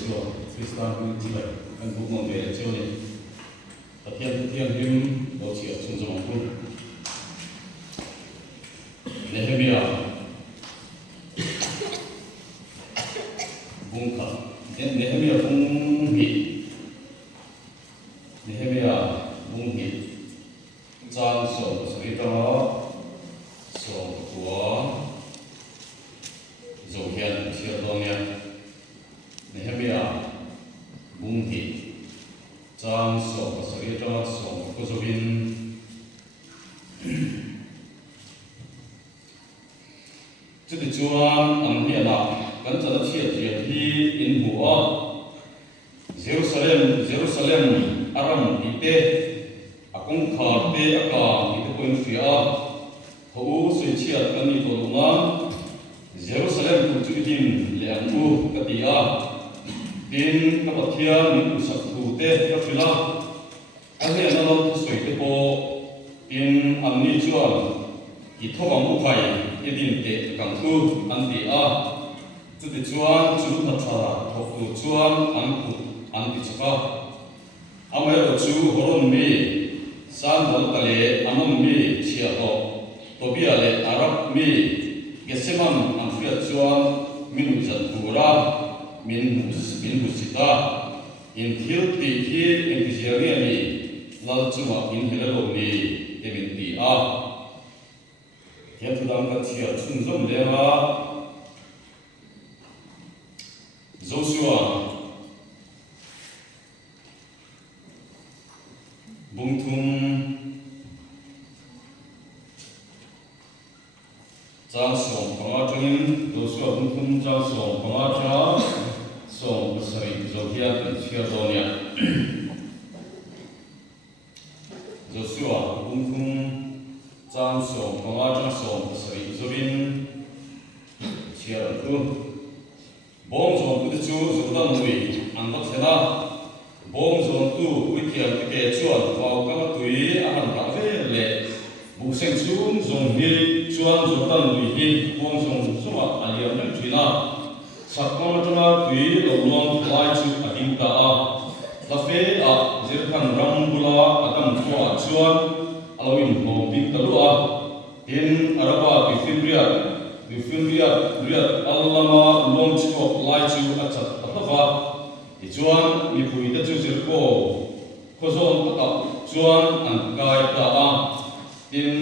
sửa Tristan cũng chỉ vậy anh cũng mong về chiều này tập thiên him đầu chiều xuống dòng cũng Nehemia vùng khẩn Nehemia vùng hỉ Nehemia vùng hỉ trang sổ sấy đó sổ của dầu hiền chiều đó nha Nehemia vùng hỉ trang sổ sấy đó sổ của dầu hiền这个专安列那跟着的切切的因果，Jerusalem Aram ite akong kharte aka ite point fia ho sui chia kan ni to ma Jerusalem ku chu din le angu katia din ka pathia ni ku sak tu te ka fila ane na sui te po in amni chuan i thobang bu khai edin te kang tu an ti a chu ti chuan chu na tha thok tu chuan an ti chaka amai ro chu horon mi san dal kale amam mi chia ho to bia le arab mi geseman an fia chuan min zat pura min husita in thil ti hi in ti ziari mi lal chuma in helalo mi emin ti a hiện đang phát triển chung rộng lên ha Joshua bung thung trang song phanga chungin Joshua bung thung trang song phanga cha song basari zokia kan chia donia Joshua bung thung trang song phanga trang song basari zobin chia tu bong zon tu chu zodan lui an dak sena bong zon tu wikiam ke chuan wau ka tui a han ka ve le bu seng chum zon hi chuan zodan lui hi bong zon suma aliam nem thina sakma tuna tui lo long lai chu adim ta a la fe a zirkan ram bula atam chua chuan alawin ho bin talua in araba bifimriat allama launch ko lai chu achat atava ichuan mi pui ta chu zirko khozon ta chuan an kai ta a in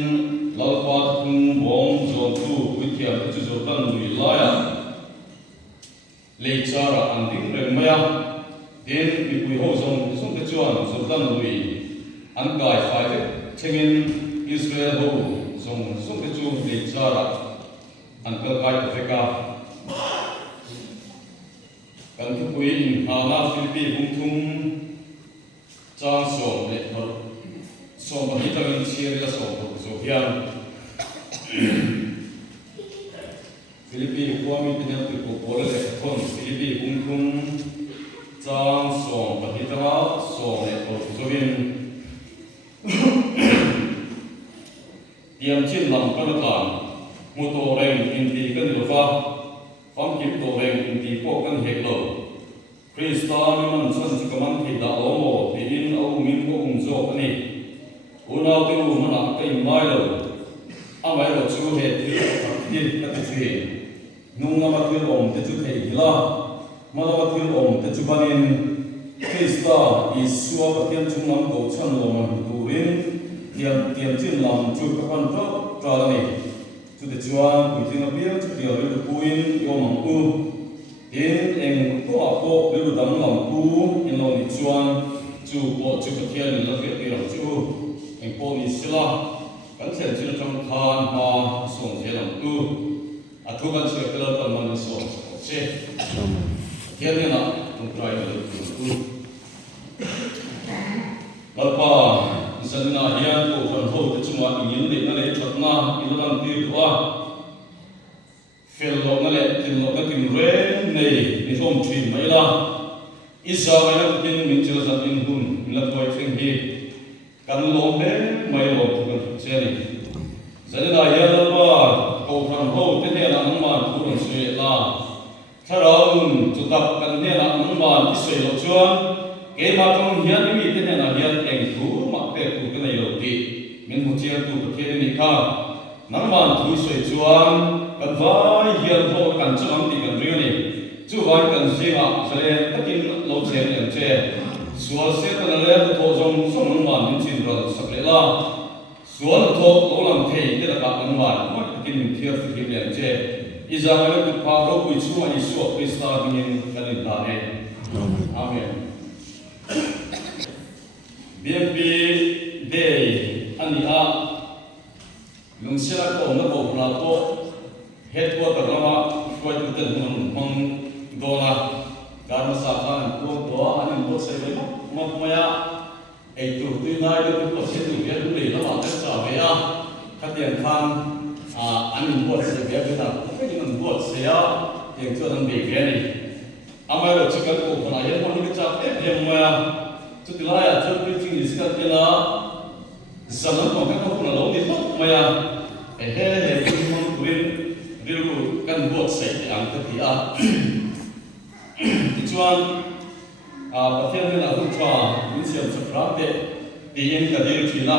lalpa thung bong zon tu withiam ta chu zotan lui laya leichara an ding reng maya din mi pui ho zon song ta chuan zotan lui an kai fai chengin Israel ho zong ta chu leichara Uncle Kai Africa kan thu pui in hana Philippines bung thung chang som le thor som ba hita in chiari la som so hian Philippines kuami pinal tu ko pole le thon Philippines bung thung chang som ba hita som le thor so hin tiam chin lam kan kan muto reng inti kan lofa fam kip to reng inti po kan heklo Kristan man san sikaman thi da omo ti in au min ko ung zo ani una tu mana kai mai lo amai lo chu he ti ka ti thi nunga ma tu om te chu thei la ma ma tu om te chu banin Krista isua pathian chung nam ko chan lo man turin tiam chin lam chu ka pan to tra la ni chu te chuan pui thing a biang chu tial lu puin yo mang u in eng to a po lu dam lam pu in lo ni chuan chu po chu ka thian in la ve ti ram chu eng po ni sila kan thel chu tang khan ma song je lam tu a thu kan se pelal pan man so che thian ni na tung trai ka lu tu lalpa zanna hian ko kan ho te chunga in le na le thatna ilan ti wa fel lo na le tin lo na tin re nei ni som thin mai la isa mai na tin min chila zat in hun la toi thing hi kan lo me mai lo kan che ni zanna hian ba ko kan ho te ne na ma thu ron se la Tharaun chu tak kan ne na man isoi lo chuan ke ma tong hian mi te ne na hian eng thu ma pe ku ke nei lo ti min mu chiang tu pathian ni kha nang man thu soi chuan kan vai hian ho kan chang ti kan ri ni chu vai kan singa sale takin lo chen en che sual se kan le to zong song nang man min chin ro sak le la sual to lo lam thei te la ka nang man ma takin min thiar fi hi en che Izabela ku pa ro ku chu ani su Krista binin kan ta he amen BMP day ani a lung sira ko na ko na ko headquarter lama foi tu ten mang dona karma sa kan ko do ani bo se le ma maya ei tu tu na le ko se tu ya tu le la ma ta sa ve ya khatian khan anh buat saya kita, kita buat saya yang tu orang begini. Amai lo cakap ko kana yang pun kita yang maya tu tilaya tu preaching iskat kena zaman ko kan ko na lo ni maya pun kurin dilu kan buat saya yang ketia. Tujuan pathian ni aku cuma insiam seperti diin kadir Cina.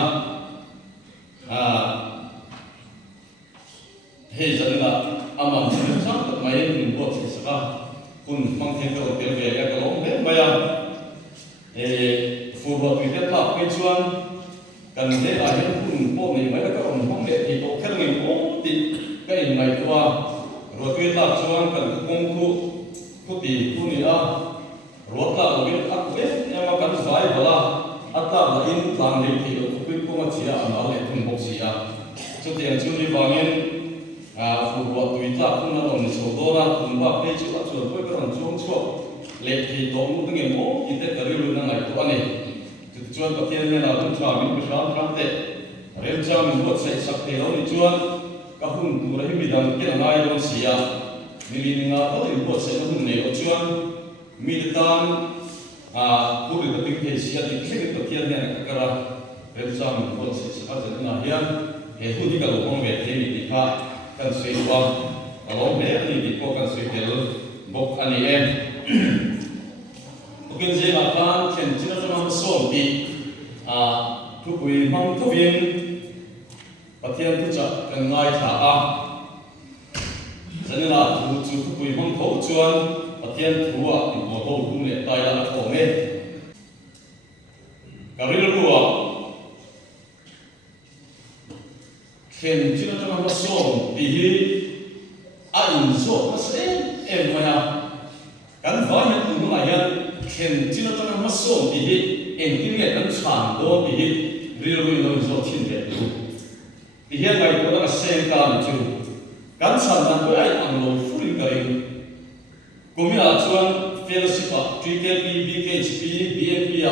Hei jangan aman sebesar main buat sesuatu pun mungkin kalau terjadi kalau bayar forward kita tak kecuan kan dia akhir pun pun ni mereka kalau mungkin itu kerana pun di kain mai tua roti tak cuan kan kungku kuti kunia roti lagi aku yang makan saya bala atau lain langit itu kuping pun cia amal itu pun cia jadi yang curi bangin forward Twitter pun ada orang sodora pun bapak itu lah jual kau kerana cuang lagi dong dengan mo kita kerja lu nang itu ane jadi jual pathian ni lah tu camin besar kante rem camin buat saya sakti lalu jual kahun murah bidang kita ngai dong sia milih ninga tu buat saya kahun ni jual militan kulit keting sia di sini pathian ni nak kerja rem camin buat saya sakti nah yang hudi kalau orang betul ni kita kan sewa kalau dia ni di pokok kan sewa bok ani mungkin saya akan cina cina masuk di tukui mang tuvin patian tu cak kengai thaka jadi lah tukui mang tau cuan patian tua di bawah dunia tayar kome karil dua ken cina cina masuk di ain so masih mana kan banyak lumayan ken cina cina masuk di intinya kan cando di real window so cinta dia ngai ko na sengkan chu kan sandan ko ai anglo full karing kumia chuan fellowship TKP BKHP BNP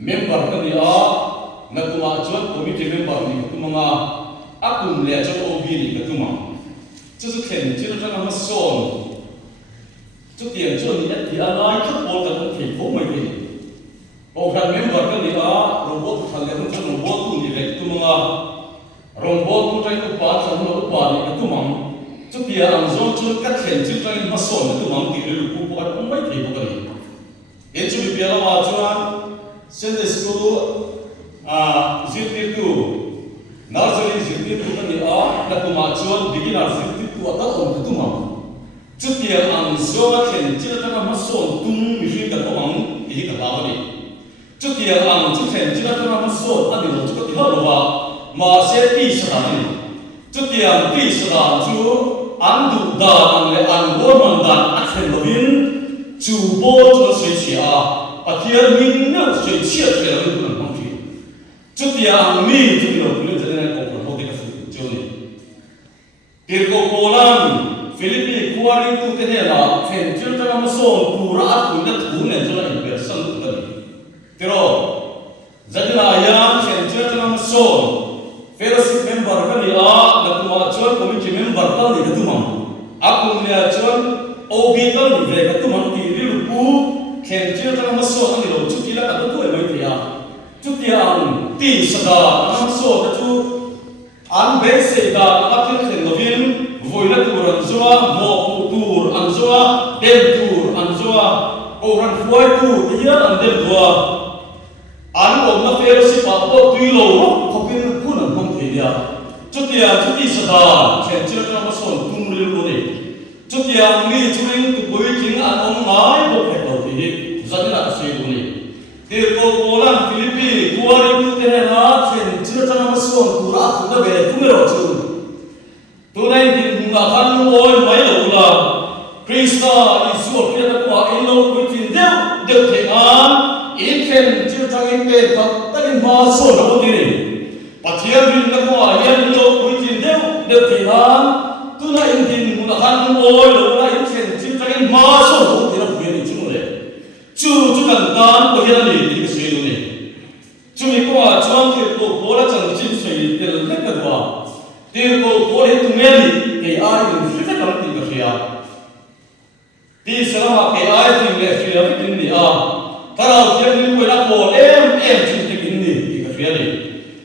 member kan dia na kuma chuan committee member ni kuma akum le cho OB ni ka tuma 就是肯定这个么说，就点就你一点来看我的皮肤没得，我看明白跟你啊，如果看了这种我都你来做嘛，如果都在个把上那个把你个做嘛，就点按照就个肯定在么说你做嘛，给你不管我没皮肤个你，也就是别了嘛，就啊，现在是个0.2 nursery 0.2 kan dia na kemajuan beginner 0.2 atau orang itu mah. Setiap angsa kan kita tak masuk tung mesti kita orang ini kita tahu ni. Setiap angsa kan kita tak masuk ada orang juga tidak lupa masih di sana ni. Setiap di sana tu andu dan le andu mandan akan lebih cuba tu sesuatu patian minyak sesuatu yang itu mungkin. Setiap mi tu dia boleh Tirko Polan, Filipi kuari tu tenela, fencil tengah masuk, pura aku nak guna jalan imperson tu tadi. Tero, jadi ayam fencil tengah masuk, fellowship member kan dia, nak macam committee member kan dia tu mam. Aku ni macam OB kan dia tu mam tiri lupu, fencil tengah masuk kan dia, cuci lah kata tu emang dia, cuci ang ti sedar, masuk tu. An base da akin khen novin voila tur an zoa mo tur an zoa coi tu thì hiến ăn đêm đùa ăn ổn nó phê xí bảo bộ tùy lầu không biết nó cuốn không thể được chút tiền sợ đàn chèn chưa cho nó sồn tung lên luôn đi chút tiền mi chú anh tụ bối chính ăn ông nói bộ phải đầu thì dẫn là suy luôn đi thì cô làm Philippines cô đi tu thế nó chèn chưa cho nó sồn tu ra tu nó về tu mới được chứ tu này thì là khăn ôi mấy lâu là Krista Isu kia nó qua in lâu với chính đều thể an in khen chưa cho anh về thật tất nhiên mà sồn đâu đi và thiên viên nó qua in lâu với chính đều thể an tu này in tin là khăn ôi lâu là in khen chưa cho anh mà sồn đâu thì nó quyền đi chung rồi chú cần tan của hiện nay thì cái gì luôn này chú mình qua trong thì cô đã chẳng chính sự để lấy cái đó thì cô để tụi nghe thì ai cũng biết cái làm gì cái gì thì sẽ là cái ai thì nghe gì là cái gì à ta đâu thì mình quay lại cô em chỉ cái gì cái gì này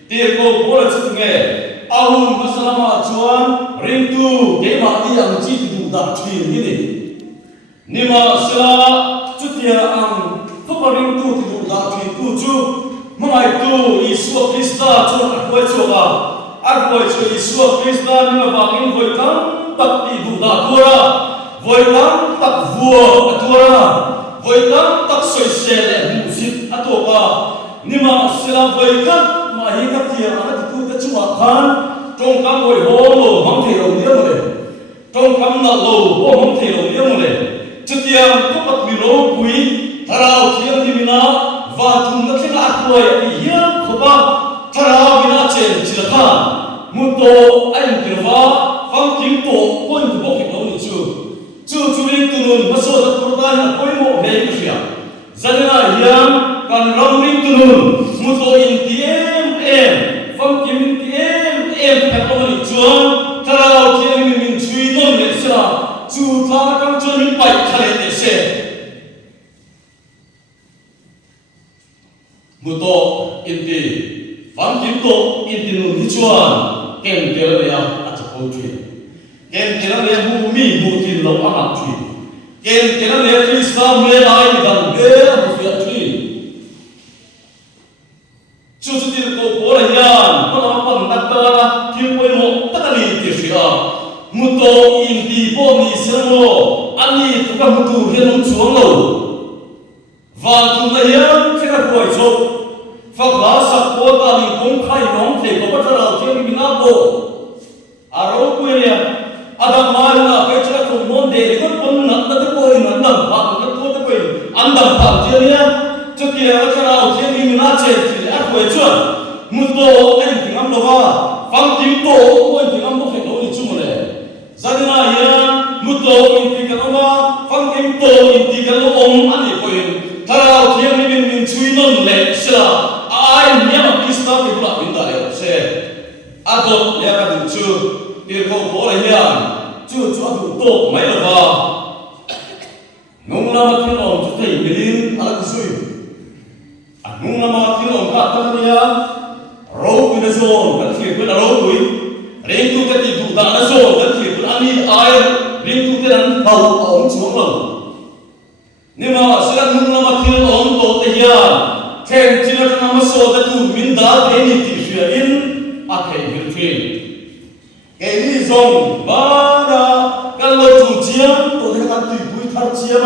thì cô đã chẳng nghe ahun masalama chuan ring tu cái mà đi ăn chi thì đủ đạt chuyện như này nhưng mà sila chút tiền ăn không có ring tu thì đủ đạt chuyện tu chú mà ai tu Isu Krista cho ăn quay cho à ăn quay cho Isu Krista nhưng mà vàng in voi cắm tập đi đủ đạt thua ra voi cắm tập vua thua ra voi cắm tập soi xe lệ mù xịt thua cả nhưng mà sila voi cắm mà hiện các tiền ăn thì tu ta chú à khan trong cắm voi hồ lô mắm thề đầu nhớ một này trong cắm nợ lô hồ mắm thề đầu nhớ một này chút tiền không bắt bị rô quý thà nào tiền thì mình và thùng nó khi là quay thì hiếm không ba thà nào mình chèn chỉ là khan một tổ anh kêu va phong kiếm tổ quân thì bốc hiểu như chưa đi từ nguồn bắt sơ tập tổ ta là quay mộ về cái gì à dân là hiếm còn rong linh từ nguồn một tổ in em phong kiếm in em phải có một chuông thà nào thì mình suy tôn để xem chú ta đang chơi những bài khai để xem một tổ in thì phong kiếm tổ in thì nguồn như chuông kem kia là gì à chắc không chuyện kem kia là gì mu mi mu tin lâu ăn ăn chuyện kem kia là gì Krista mê ai gần ghê một việc chuyện chú tin cô bố là hiền có làm bằng đặt ra thiên quay một tất cả những điều gì à một tổ in thì bộ mi xem mô anh đi tụi con một tụ hiền ông xuống lầu và tụi này hiền sẽ là quậy chốt phật lá sạc của ta mình cũng khai nóng thì có bắt đầu theo mình áp bộ à rồi quên nè adam mai là cái chuyện của môn đề có con nặng nó tới quên nó nặng phẳng nó thôi tới quên ăn đầm phẳng chưa nhé trước kia cái nào theo mình áp chết thì áp quên chưa một tổ anh tiếng âm đâu à phẳng tiếng tổ quên tiếng âm không phải nói gì chung này gia đình này một tổ in tiếng cái đó phẳng tiếng tổ in tiếng cái đó ông anh ấy quên thà nào theo mình chui non lệ sao ai nhớ Krista thì cũng là biến đại sẽ adot lẽ cả đủ chưa thì cô bố là hiền chưa cho đủ tổ mấy là vào nung lama thiên ông chút thầy mình ăn cái gì nung lama thiên ông cả tâm nia rau cái zone cái gì cái rau cái riêng tu cái đủ đã zone cái gì cái anh đi ai riêng tu cái anh bầu ông xuống rồi nhưng mà sẽ nung lama thiên ông tổ thầy hiền khen chỉ là năm số đã tu mình đã thấy như thế chuyện in à cái việc chuyện cái lý do mà là cái lời chủ chiến tôi thấy các tùy bùi thar chiến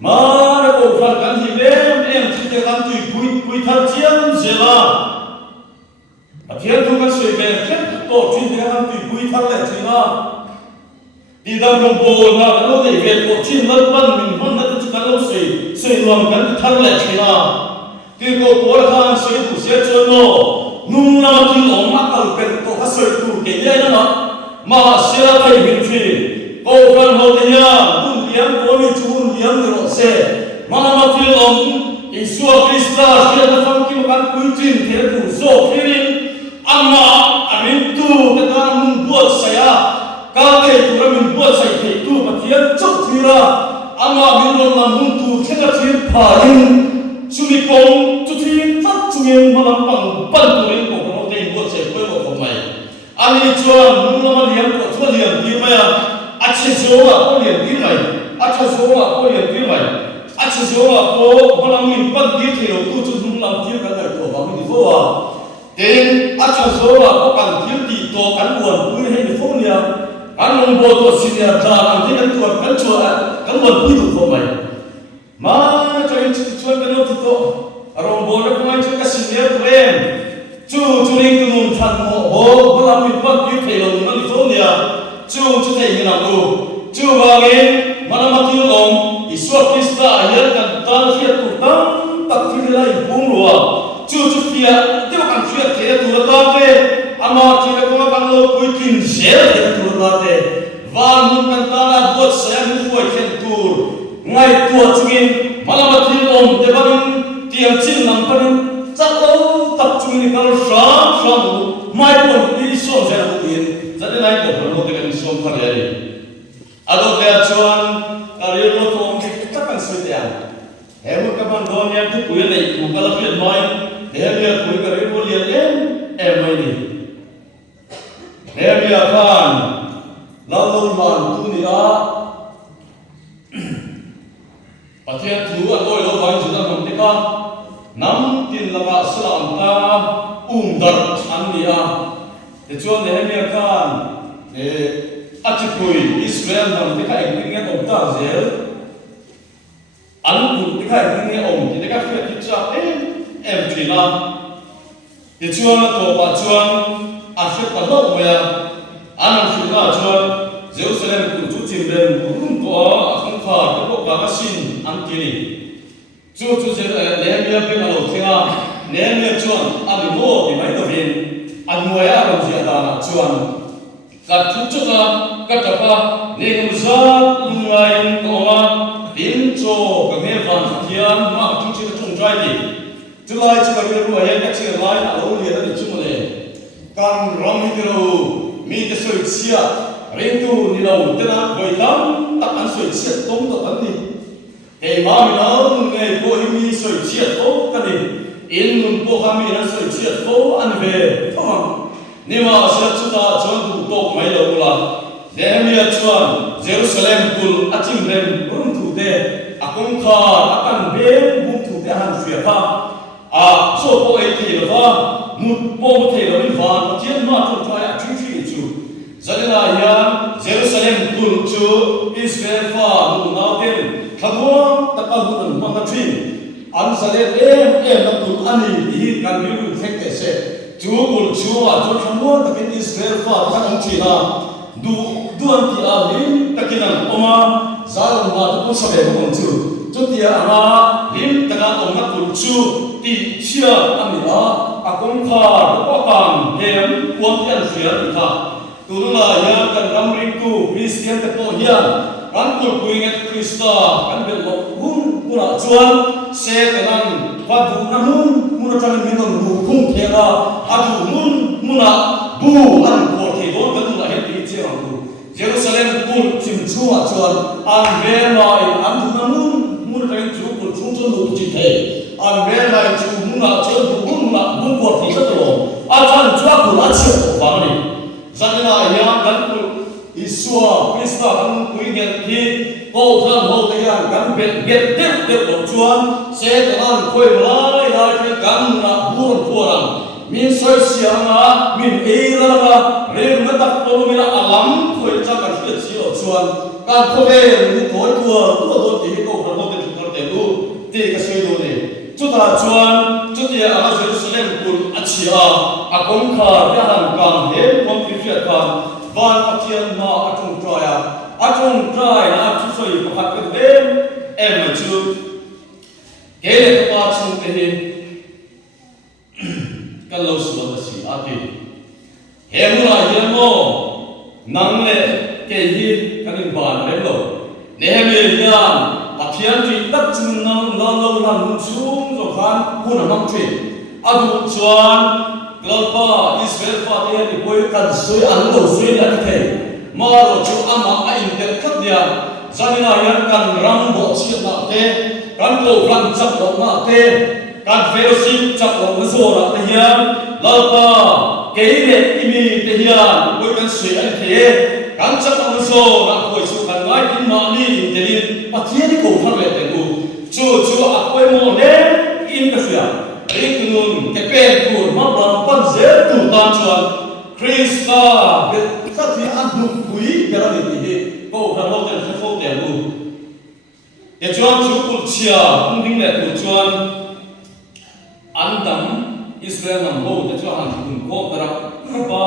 mà là cổ phần cái gì em chỉ thấy các tùy bùi thar chiến gì là thiên thu các sự về kết tổ chuyên thấy các tùy bùi thar lại gì là đi đâm đồng bộ là cái lối để về cổ chuyên mất bận mình mất nó chỉ cái lối xây lòng cái thar lại gì là thì cổ bố là thằng xây thủ xây chân nó nung na tin ông mắc cần cần có phát sợi tụ cái gì đó mà sẽ thấy hiện chuyện cô phần hậu thế nha buôn liếm cô đi chú buôn liếm người họ sẽ mà tin ông Isu Krista sẽ là phong kim căn quy trình thế thủ số phía amma amin tu cái ta mình buat saya các cái tu mình buat saya cái tu mà thiên chốc thì ra amma mình làm mình tu thế là thiên phá in chúng con chú thiên phát chúng em mà làm bằng ban tu nên của nó tên buat saya quay một phòng này anh đi chuan nung làm liếm của chuan liếm đi mà anh chỉ số là có liếm đi này acha zola ko ye ti mai acha zola ko malam min pan ti thelo tu chu dum lam ti ka ka to ba mi fo wa ten acha zola ko kan ti ti to kan buan pu he ni fo nia kan long bo to sinia da kan ti kan tuan kan chua kan buan pu tu fo mai ma cho in chu chuan kan no ti to arong bo na ko mai chu ka sinia tren chu ring tu nun than mo ho malam min pan ti thelo ni fo nia chu thei ni na lu chu wa ge manamati om Iswa Krista ayat kan tan fiat tu tam tak kira impung luar chu fiat teu kan fiat kira tu ta pe ama kira ko kan lo puikin share kira tu ta te van mun kan tana bot saya mu foi ken tur ngai tua chungin manamati om te banin tiam chin nam panin chalo tak chungin kal sham mai pon ni som ja tu tin jadi nai ko lo te kan som phar ya ado te chuan ariel lo to các bạn suy tiền, em muốn các bạn đón nhận thức quý này cũng có lập nghiệp mới, để em biết quý cái đấy vô liền em mới đi, em biết phan, lâu lâu mòn tu đi đó, và thiên thứ ở tôi lâu vài chúng ta không thấy con, nắm tin là bạn sẽ làm ta đợt ăn đi à, để cho em biết phan, để ắt chụp Israel làm cái cảnh nghe ông ta dễ anh cũng đi khai nghe ông thì các việc thì cho em chỉ là thì chưa tổ bà chuan anh sẽ còn lâu mà anh chỉ là chuan Jerusalem cũng chú chìm đêm cũng có không phải cái bộ cả xin anh kia chú sẽ để em biết là đầu tiên để em biết chuan anh mua thì mấy đầu tiên anh mua á làm gì là chuan các chú cho các tập nên cũng rất ngay có in cho cái nghe van thiam mà chúng chỉ trông trai đi, từ lại chỉ cần biết rồi hiện chỉ lại là lâu liền là chúng mình can ram đi đâu mi cái sợi chia riêng tu đi đâu thế nào vậy lắm tập ăn sợi chia tôm tập ăn đi cái mà mình nói nghe cô mi sợi chia tôm cái gì in mình cô ham mi nó sợi chia tôm ăn về không nhưng mà sẽ chúng ta chọn đủ tốt mấy đầu là Nehemia chuan Jerusalem kul achim rem brum thu te akong kha akan be bum thu te han fia kha a so po ei thi lo mut po the lo in van chian ma thu ta ya chu chi chu zalena ya Jerusalem kul chu Israel fa nu na ten thawang taka hun ma ka thin an sale em na kul ani hi kan yu thek te se chu kul chu a chu thawang takin Israel fa ka ang chi na duan ti lim takinan oma zalom ma tu sabe ko chu chutia ama lim taka ongna kul chu ti chia amila akong kha ko kam hem kwam yan sia ti kha turula ya kan ramring tu Christian te po hian kan kul puinget Krista kan bel lo hun pura chuan se kanan wa du na mun tan min no lu khung thela adu muna bu an ko the don kan la he ti Jerusalem kul chim chua chuan an ve mai an du mun kai chu kul chung chu lu chi the an ve mai chu muna chu du muna mun ko thi ka to a chan chua kul a chi ko ba ni zanna ya kan kul Isua Krista kan kui gen thi ko than ho te yan kan bet te ko chuan se kan khoi lai kan na buon puan min soi sianga min eira ga rem na tak to mina alam khoi cha kan fi chi o chuan kan khove ni khoi tua do ti ko kan ho te chu te lu ti ka sei do ni chu ta chuan chu ti a Jerusalem kul achia a kom kha ya han kam he kom fi fi kan van pathian ma atung troya atung trai na chu soi ko khat ke dem em ma chu ke le pa chung te ni kan lo su ba si ati he mu la ye mo nang le ke hi kan in ban le lo ne he me yan pathian ti tak chung nang lo lan chung zo khan ku na mang thi adu chuan glapa Israel fa te ni boy kan sui an lo sui ni ati the ma ro chu ama a in te khat dia zanina yan kan ram bo chi na te kan lo ran chap lo na te kan fellowship chap lo na zo ra te hian lapa ke le imi te hian boy kan sui an the kan chap lo zo na khoi su kan ngai in ma ni in telin pathian ko thang le te u chu akoi mo le in ka sia ri kunun ke pen kur ma bang pan ze tu tan chuan Krista be sa thi an du pui ga ni ti ko thang lo te fo te u ye chuan chu kul chia ung ding le tu chuan an dam Israel nam ho te chuan kun ko tara ba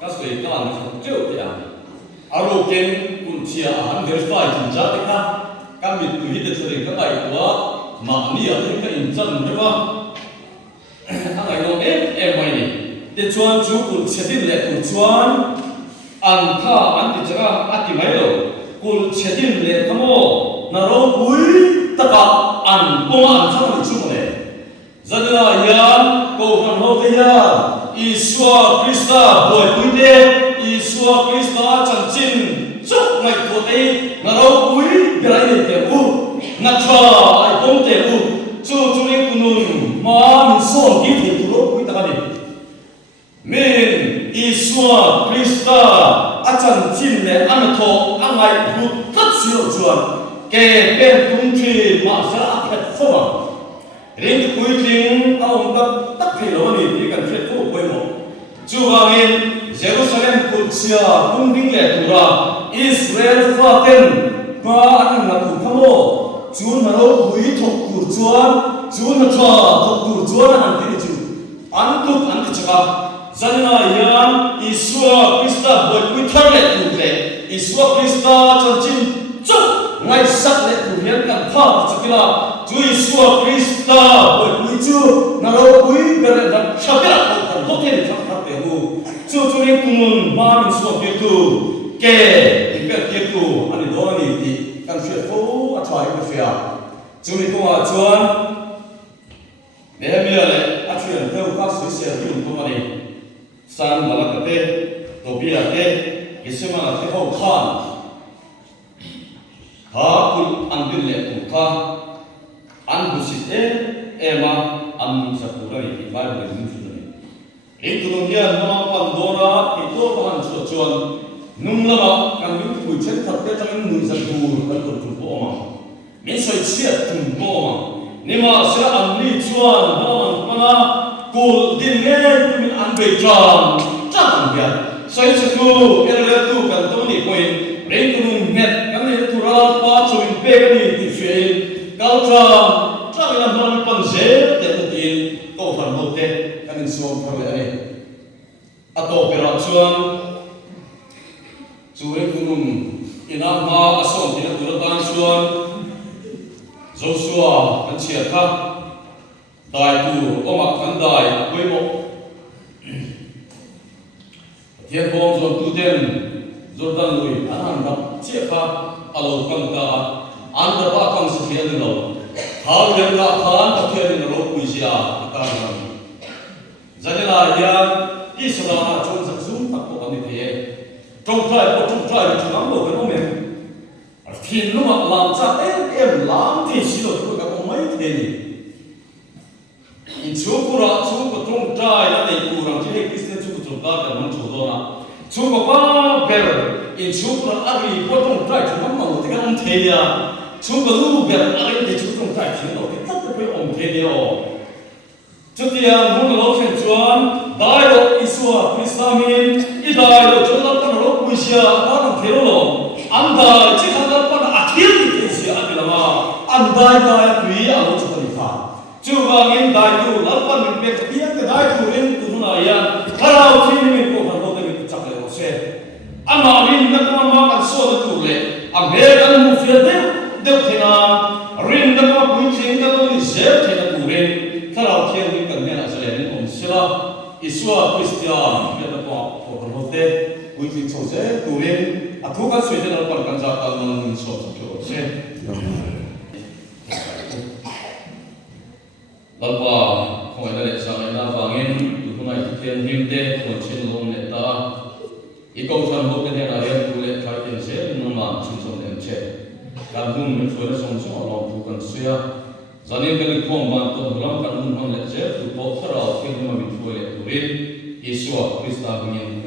ka soi ka an sa cheu te a aro ken kun chia an verify tin ja te ka ka mi tu hi te sore ka bai kwa ma ni a te ka in chan ne ba angai no mai ni te chuan chu kun chia din le tu chuan an tha an ti chara ati mai lo kun chia din le kamo na ro pui ta ka an ko an chang ni chu ne zadna yan ko han ho te ya Isua Krista boy pui te Isua Krista chan chin chuk ngai ko te na ro pui grai ne te u na cha ai pom te u chu ni kunun ma min son ki te tu ro pui ta ka ni min Isua Krista a chan chin le an tho angai ru tat siro chuan ke pen tung chi ma sa a phet fo ring pui ting au ka tak thei lo ni ti kan phet fo poi mo chu wangin Jerusalem Kutsia Kunding le tura Israel faten pa an na tu khamo chun na ro hui thok tur chuan chun na tha thok tur chuan an ti chu an ti chaka zanna yan Isua Krista boy pui thar le tu le Isua Krista chan chin chu ngai sak le tu hian kan tha chakila chu Isua Krista boy pui chu na ro pui ga le da chapela ko kan ho te thak thak te hu chu ni kumun ma min so ke tu ke ke tu ani do ni ti kan fe fo a thai ka fe a chu ni ko a chuan Nehemia le a chuan theu ka sui se ri to ma ni san malakate tobia te Gesema te ho khan ha kul andin le tu kha an busite ema an sapura ni Bible ni chu ni Rintunia nama Pandora itu bahan cuacuan nunglama kan itu kucing tapi jangan nunjuk kan terjumpa orang misal siap jumpa orang nima saya ambil cuan orang mana kul dinner min ambejan jangan dia saya setu era tu kan tu ni poin rintunun net kan itu ralat pacuin pegani di sini kau jangan malam panzer terutin kau farbote kan suam farle atau peracuan suri kunum inam ma asom tidak turatan suan Joshua penciaka dai tu omak kandai kuimo tiap bom zon tuden Jordan lui anan dap ciaka alo kangka anda bakang sekian lo hal yang lakukan sekian lo puisia karena jadilah yang Islam trong sắc zoom tak ko ani the trong trai chu nam lo ko men thin lu ma lam cha em lam thi si lo ko ka ko mai the ni in chu ko trong trai na nei ku ram che Christian chu ka ka man chu do na chu ko pa ber in chu ko ari ko trong trai chu nam lo te ka om the ya chu ko lu ber ari de chu trong trai chu lo ke tat ko om the ni o chu tiang mun lo khen chuan dai lo Isua Krista min I dai lo chon pan ro puisia pan thero lo anda chi khan pan akhir ti sia adilama andai dai tui a lo chon fa chu wangin dai tu lan pan min pe tiang ke dai tu rin tu na ya karau thi min ko han ho te min chak le lo se ama min na ma ma kan so tu le a me kan mu fi de thena rin da ma pui ching ka lo ni se thena tu rin karau thi min kan ne na se le om sira Isua Christian kita ko hote uji chose turin atuka suite na pan kanza kalman so so se lalpa ko ina sa ina bangin tunai tian himde ko chin long le ta iko san ho ke na rian tu le thar tin se no ma chin som em che kan bung min so le som so lo tu kan sia zanin kan ko man to lam kan un hon le che tu po thara ke no min so le turin Isua Krista bangin